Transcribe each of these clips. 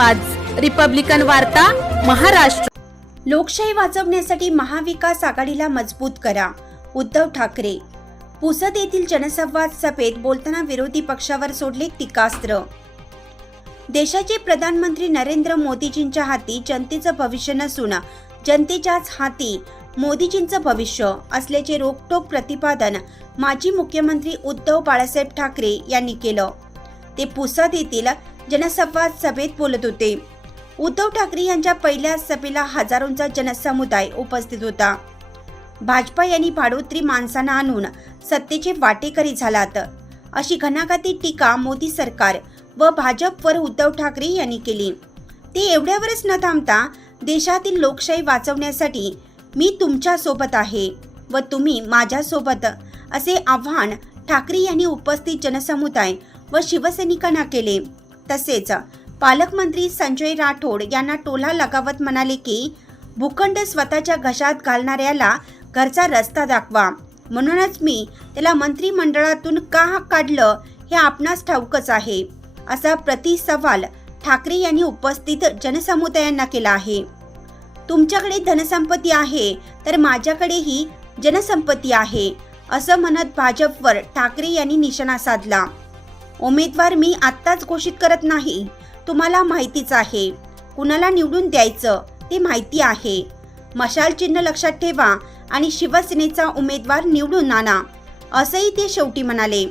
आवाज. रिपब्लिकन वार्ता महाराष्ट्र. लोकशाही वाचवण्यासाठी महाविकास आघाडीला मजबूत करा. उद्धव ठाकरे. पुसद येथील जनसंवाद सभेत बोलताना विरोधी पक्षावर सोडले टीकास्त्र. देशाचे प्रधानमंत्री नरेंद्र मोदीजींच्या हाती जनतेचं भविष्य नसून जनतेच्याच हाती मोदीजींचं भविष्य असल्याचे रोखटोक प्रतिपादन माजी मुख्यमंत्री उद्धव बाळासाहेब ठाकरे यांनी केलं. ते पुसद येथील जनसंवाद सभेत बोलत होते. उद्धव ठाकरे यांच्या पहिल्या सभेला हजारोंचा जनसमुदाय उपस्थित होता. भाजपा यांनी भाडोत्री माणसांना आणून सत्तेचे वाटेकरी झालात. अशी घणाघाती टीका मोदी सरकार व भाजपवर उद्धव ठाकरे यांनी केली. ते एवढ्यावरच न थांबता देशातील लोकशाही वाचवण्यासाठी मी तुमच्यासोबत आहे व तुम्ही माझ्या सोबत असे आव्हान ठाकरे यांनी उपस्थित जनसमुदाय व शिवसैनिकांना केले. तसेच पालकमंत्री संजय राठोड यांना टोला लगावत म्हणाले की भूखंड स्वतःच्या घशात घालणाऱ्याला घरचा रस्ता दाखवा. म्हणूनच मी त्याला मंत्रिमंडळातून का काढलं हे आपणास ठाऊकच आहे असा प्रति सवाल ठाकरे यांनी उपस्थित जनसमुदायांना केला आहे. तुमच्याकडे धनसंपत्ती आहे तर माझ्याकडेही जनसंपत्ती आहे असं म्हणत भाजपवर ठाकरे यांनी निशाणा साधला. उमेदवार मी आत्ताच घोषित करत नाही. तुम्हाला माहितीच आहे. कुणाला निवडून द्यायचं ते माहिती आहे. मशाल चिन्ह लक्षात ठेवा आणि शिवसेनेचा उमेदवार निवडून आणा असंही ते शेवटी म्हणाले.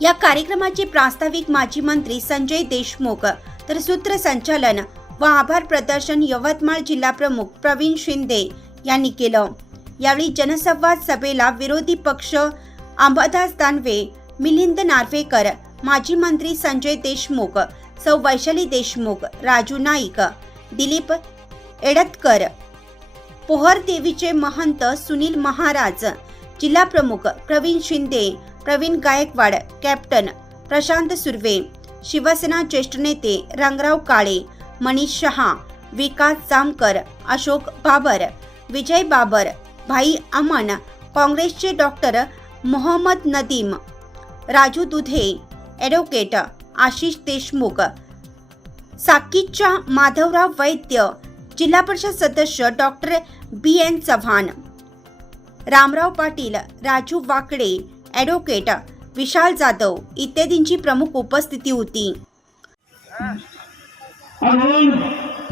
या कार्यक्रमाचे प्रास्ताविक माजी मंत्री संजय देशमुख तर सूत्रसंचालन व आभार प्रदर्शन यवतमाळ जिल्हा प्रमुख प्रवीण शिंदे यांनी केलं. यावेळी जनसंवाद सभेला विरोधी पक्ष अंबादास दानवे मिलिंद नार्वेकर माजी मंत्री संजय देशमुख सौ वैशाली देशमुख राजू नाईक दिलीप एडतकर पोहर देवीचे महंत सुनील महाराज जिल्हा प्रमुख प्रवीण शिंदे प्रवीण गायकवाड कॅप्टन प्रशांत सुर्वे शिवसेना ज्येष्ठ नेते रंगराव काळे मनीष शहा विकास जामकर अशोक बाबर विजय बाबर भाई अमन काँग्रेसचे डॉक्टर मोहम्मद नदीम राजू दुधे ॲडव्होकेट आशिष देशमुख. साकीच्या माधवराव वैद्य जिल्हा परिषद सदस्य doctor B N Chavan. Ramrao Patil Raju Wakde advocate Vishal Jadhav इत्यादींची प्रमुख उपस्थिती होती. म्हणून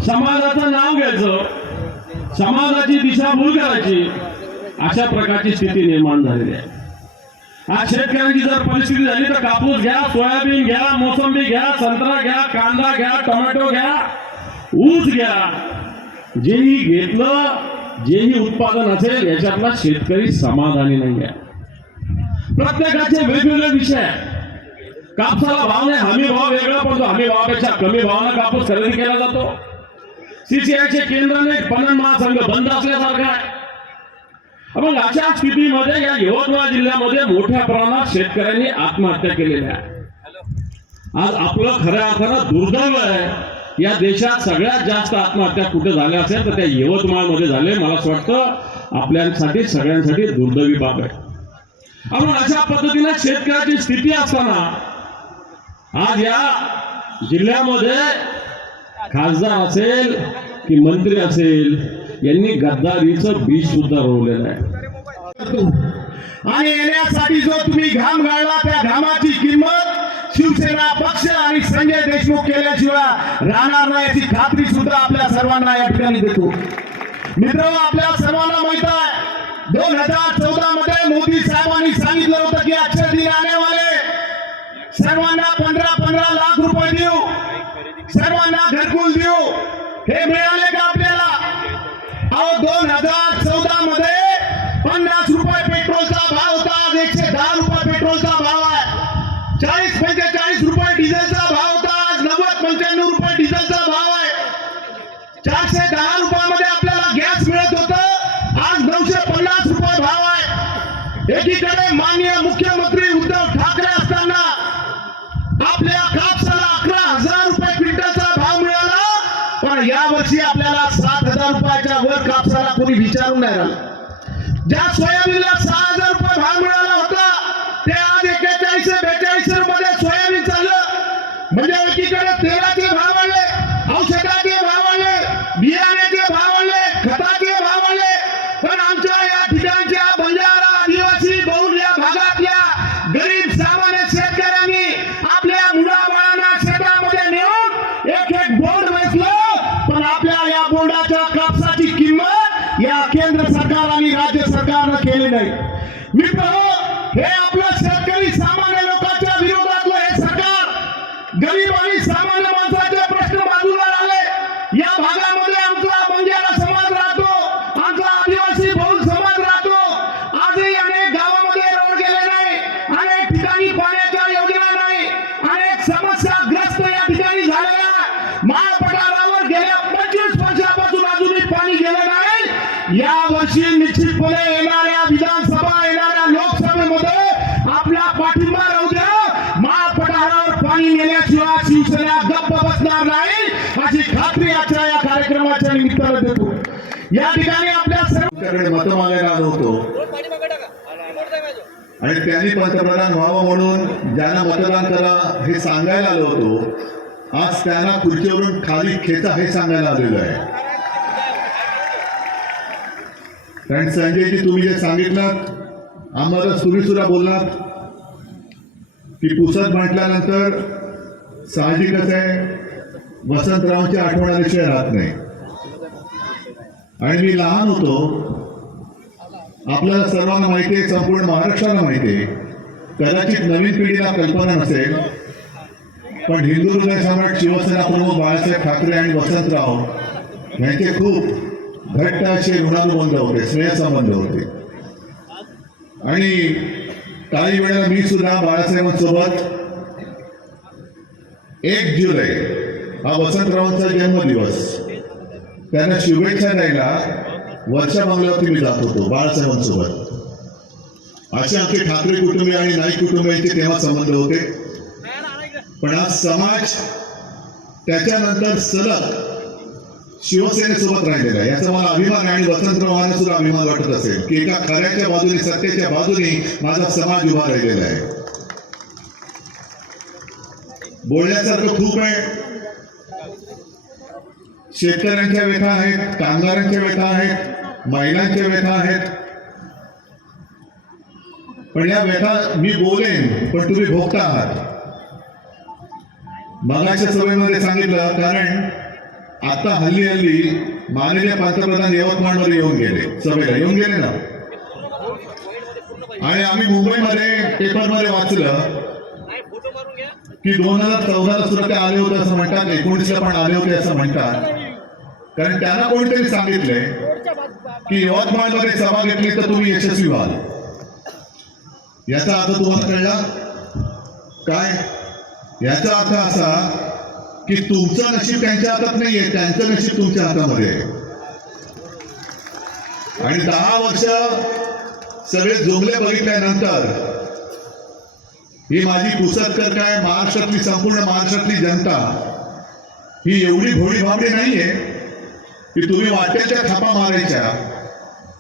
समाजाचं नाव घ्यायचं समाजाची दिशाभूल करायची अशा प्रकारची स्थिती निर्माण झालेली आहे. आज शेतकऱ्यांची जर परिस्थिती झाली तर कापूस घ्या सोयाबीन घ्या मोसंबी घ्या संत्रा घ्या कांदा घ्या टोमॅटो घ्या ऊस घ्या. जेही घेतलं जेही उत्पादन असेल याच्यातला शेतकरी समाधानी नाही आहे प्रत्येकाचे वेगवेगळे विषय. आहे कापसाला भाव नाही हमी भाव वेगळा पण हमी भावापेक्षा कमी भावानं कापूस खरेदी केला जातो. सीसीआयचे केंद्राने पणन महासंघ बंद असल्यासारखा आहे. मग अशा स्थितीमध्ये या यवतमाळ जिल्ह्यामध्ये मोठ्या प्रमाणात शेतकऱ्यांनी आत्महत्या केलेल्या आहे. आज आपलं खऱ्या अर्थानं दुर्दैव आहे. या देशात सगळ्यात जास्त आत्महत्या कुठे झाल्या असेल तर त्या यवतमाळमध्ये झाले. मला असं वाटतं आपल्यासाठी सगळ्यांसाठी दुर्दैवी बाब आहे. म्हणून अशा पद्धतीने शेतकऱ्याची स्थिती असताना आज या जिल्ह्यामध्ये खासदार असेल की मंत्री असेल यांनी गद्दारीचं बीज सुद्धा रोवलेलं आहे. आणि येण्यासाठी जो तुम्ही घाम गाळला त्या घामाची किंमत शिवसेना पक्ष आणि संजय देशमुख केल्याशिवाय राहणार नाही याची खात्री सुद्धा आपल्या सर्वांना या ठिकाणी देतो. मित्र आपल्या सर्वांना माहीत आहे दोन हजार चौदा मध्ये मोदी साहेबांनी सांगितलं होतं की आजच्या दिन आने वाले सर्वांना पंधरा पंधरा लाख रुपये देऊ सर्वांना घरकुल देऊ. हे मिळाले का आपल्याला? अहो दोन हजार चौदा मध्ये पन्नास रुपये पेट्रोलचा भाव होता आज एकशे दहा रुपये पेट्रोलचा भाव आहे. चाळीस पंचेचाळीस रुपये डिझेलचा भाव होता आज नव्वद पंच्याण्णव रुपये डिझेलचा भाव आहे. चारशे दहा रुपयामध्ये आपल्याला गॅस मिळत होतं आज नऊशे पन्नास रुपये भाव आहे. एकीकडे माननीय मुख्यमंत्री वर्षी आपल्याला सात हजार रुपयाच्या वर कापसाला कोणी विचारून नाही राहिला. ज्या सोयाबीनला सहा हजार रुपये भाव मिळाला होता ते आज एक्केचाळीस बेचाळीसमध्ये सोयाबीन चाललं. म्हणजे एकीकडे तेलाचे भाव वाढले औषधाचे भाव वाढले बियाण्याचे भाव वाढले खताचे भाव वाढले. पण आमच्या या ठिकाणच्या बंजारा आदिवासी बहुल या भागातल्या गरीब सामान्य शेतकऱ्यांनी केंद्र सरकार आणि राज्य सरकारनं केली नाही. मित्र हे पाणी नेल्याशिवाय शिवसेना गप्प बसणार नाही अशी खात्री आजच्या या कार्यक्रमाच्या निमित्तानं देतो. या ठिकाणी आपल्या सर्वांकडे मत मागायला आलो होतो. आणि त्यांनी पंतप्रधान व्हावं म्हणून ज्यांना मतदान करा हे सांगायला आलो होतो. आज त्यांना खुर्चीवरून खाली खेचा हे सांगायला आलेलं आहे. कारण संजयजी तुम्ही जे सांगितलं आम्हाला सुरीसुरा बोललात. की पुसत म्हटल्यानंतर साहजिकच आहे वसंतरावची आठवण आल्याशिवाय राहत नाही. आणि मी लहान होतो आपल्याला सर्वांना माहिती आहे संपूर्ण महाराष्ट्राला माहिती आहे कदाचित नवीन पिढीला कल्पना नसेल पण हिंदू हृदय सम्राट शिवसेना प्रमुख बाळासाहेब ठाकरे आणि वसंतराव यांचे खूप घट्ट असे ऋणानुबंध होते स्नेहसंबंध होते. आणि काही वेळेला मी सुद्धा बाळासाहेबांसोबत एक जुलै हा वसंतरावांचा जन्मदिवस त्यांना शुभेच्छा द्यायला वर्षा बंगल्यावरती मी जात होतो बाळासाहेबांसोबत. असे आमचे ठाकरे कुटुंबीय आणि नाईक कुटुंबियांचे तेव्हा संबंध होते. पण आज समाज त्याच्यानंतर सलग शिवसेनेसोबत राहिलेला आहे. याचा मला अभिमान आणि वसंतरावांना सुद्धा अभिमान वाटत असेल की एका खऱ्याच्या बाजूने सत्तेच्या बाजूने माझा समाज उभा राहिलेला आहे. बोलण्यासारखं खूप आहे. शेतकऱ्यांच्या व्यथा आहेत कामगारांच्या व्यथा आहेत महिलांच्या व्यथा आहेत. पण या व्यथा मी बोलेन पण तुम्ही भोगता आहात. मगाच्या सभेमध्ये सांगितलं कारण आता हल्ली हल्ली माननीय पंतप्रधान यवतमाळमध्ये येऊन गेले. सभेला येऊन गेले ना? आणि आम्ही मुंबईमध्ये पेपरमध्ये वाचलं की दोन हजार चौदाला सुद्धा ते आले होते असं म्हणतात एकोणीसला पण आले होते असं म्हणतात. कारण त्यांना कोणीतरी सांगितलंय की यवतमाळमध्ये सभा घेतली तर तुम्ही यशस्वी व्हाल. याचा अर्थ तुम्हाला कळला? काय? याचा अर्थ असा की तुमचं नशीब त्यांच्या हातात नाहीये त्यांचं नशीब तुमच्या हातामध्ये आहे. आणि दहा वर्ष सगळे जुमले बघितल्यानंतर ही माझी पुसतकर काय महाराष्ट्रातली संपूर्ण महाराष्ट्रातली जनता ही एवढी भोळी भाबडी नाहीये की तुम्ही वाटेच्या थापा मारायच्या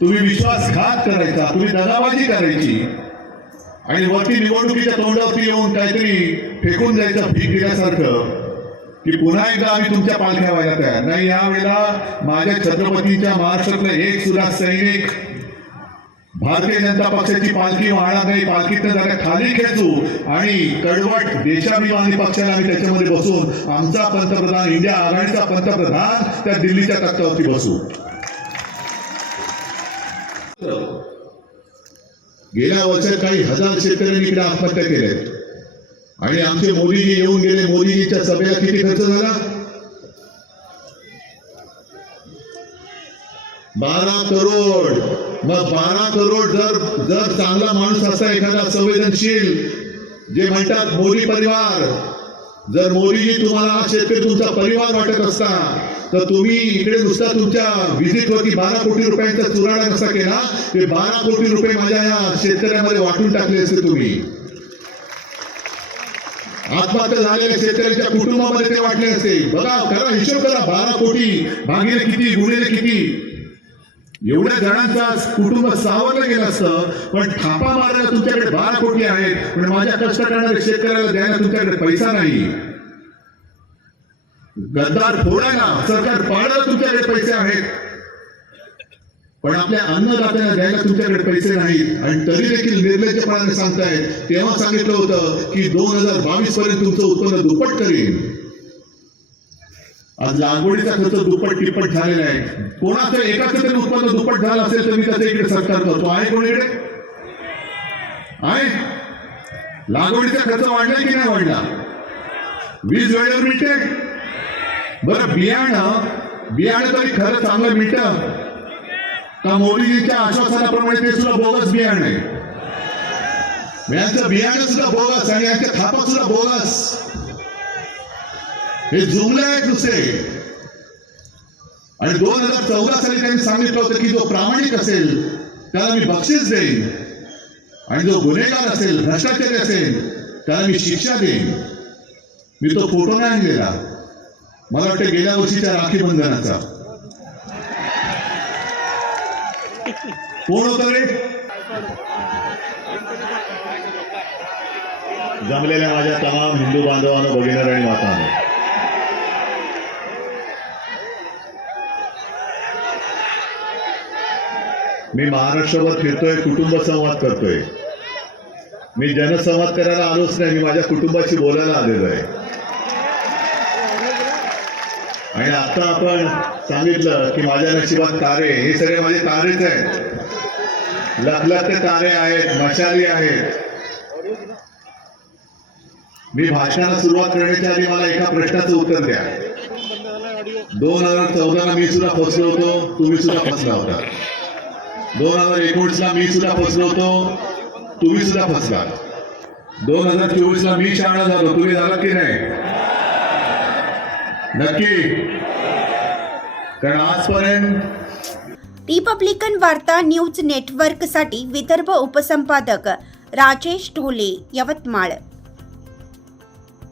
तुम्ही विश्वासघात करायचा तुम्ही दगाबाजी करायची. आणि वरती निवडणुकीच्या तोंडावरती येऊन काहीतरी फेकून जायचं भीक दिल्यासारखं. की पुन्हा एकदा आम्ही तुमच्या पालख्या व्हायला तयार. नाही यावेळेला माझ्या छत्रपतीच्या महाराष्ट्रातलं एक सुद्धा सैनिक भारतीय जनता पक्षाची पालखी वाहणार नाही पालखीतनं जरा खाली खेचू. आणि कडवट देशाभिमानी पक्षाला आम्ही त्याच्यामध्ये बसून आमचा पंतप्रधान इंडिया आघाडीचा पंतप्रधान त्या दिल्लीच्या तख्तावरती बसू. गेल्या वर्षात काही हजार शेतकऱ्यांनी इकडे आत्महत्या केल्या आणि आमचे मोदीजी येऊन गेले मोदीजीच्या सभेला किती खर्च झाला? बारा करोड. मग बारा करोड जर जर चांगला माणूस असता एखादा संवेदनशील जे म्हणतात मोदी परिवार जर मोदीजी तुम्हाला शेतकरी तुमचा परिवार वाटत असता तर तुम्ही इकडे नुसता तुमच्या व्हिजिटवरती बारा कोटी रुपयांचा चुराडा कसा केला? ते बारा कोटी रुपये माझ्या या शेतकऱ्यामध्ये वाटून टाकले असते तुम्ही. आत्महत्या झालेल्या शेतकऱ्यांच्या कुटुंबामध्ये ते वाटले असते. बघा करा हिशोब करा बारा कोटी भागिले किती गुणिले किती. एवढ्या जणांचा कुटुंब सावरलं गेलं असतं पण थापा मारायला तुमच्याकडे बारा कोटी आहेत पण माझ्या कष्ट करणाऱ्या शेतकऱ्याला द्यायला तुमच्याकडे पैसा नाही. गद्दार फोडायला सरकार पाडायला तुमच्याकडे पैसे आहेत. पण आपल्या अन्नदात्याला द्यायला तुमच्याकडे पैसे नाहीत. आणि तरी देखील निर्लज्जपणाने सांगताय तेव्हा सांगितलं होतं की दोन हजार बावीस पर्यंत तुमचं उत्पन्न दुप्पट करेन. आज लागवडीचा खर्च दुप्पट तिप्पट झालेला आहे. कोणाचं एकाचं तरी उत्पन्न दुप्पट झालं असेल तर मी त्याचं इकडे सत्कार करतो. आहे कोणीकडे आहे? लागवडीचा खर्च वाढला की नाही वाढला? वीज वेळेवर मिळते? बरं बियाणं बियाणं तरी खरं चांगलं मिळतं. का मोदीजींच्या आश्वासनाप्रमाणे ते सुद्धा बोगस बियाणं आहे. यांचं बियाणं सुद्धा बोगस आणि यांच्या थापा सुद्धा बोगस. हे जुमले आहेत दुसरे आणि दोन हजार चौदा साली त्यांनी सांगितलं होतं की जो प्रामाणिक असेल त्याला मी बक्षीस देईन. आणि जो गुन्हेगार असेल भ्रष्टाचारी असेल त्याला मी शिक्षा देईन. मी तो फोटो नाही आणलेला. मला वाटतं गेल्या वर्षीच्या राखी बंधनाचा. कोण होत रे? जमलेल्या माझ्या तमाम हिंदू बांधवांना भगिनी आणि माता मी महाराष्ट्रभर फिरतोय कुटुंब संवाद करतोय. मी जनसंवाद करायला आलोच नाही मी माझ्या कुटुंबाशी बोलायला आलेलो आहे. आणि आता आपण सांगितलं की माझ्या नशिबात तारे हे सगळे माझे तारेच आहेत. लखलख तारे आहेत मशाली आहेत. मी भाषणाला सुरुवात करण्याच्या आधी मला एका प्रश्नाचं उत्तर द्या. दोन हजार चौदाला मी सुद्धा फसलो होतो तुम्ही सुद्धा फसला होता. दोन हजार एकोणीसला मी सुद्धा फसलो होतो तुम्ही सुद्धा फसला. दोन हजार चोवीसला मी शाळा झालो तुम्ही झाला की नाही? नक्की. कारण आजपर्यंत रिपब्लिकन वार्ता न्यूज नेटवर्कसाठी विदर्भ उपसंपादक राजेश ढोले यवतमाळ.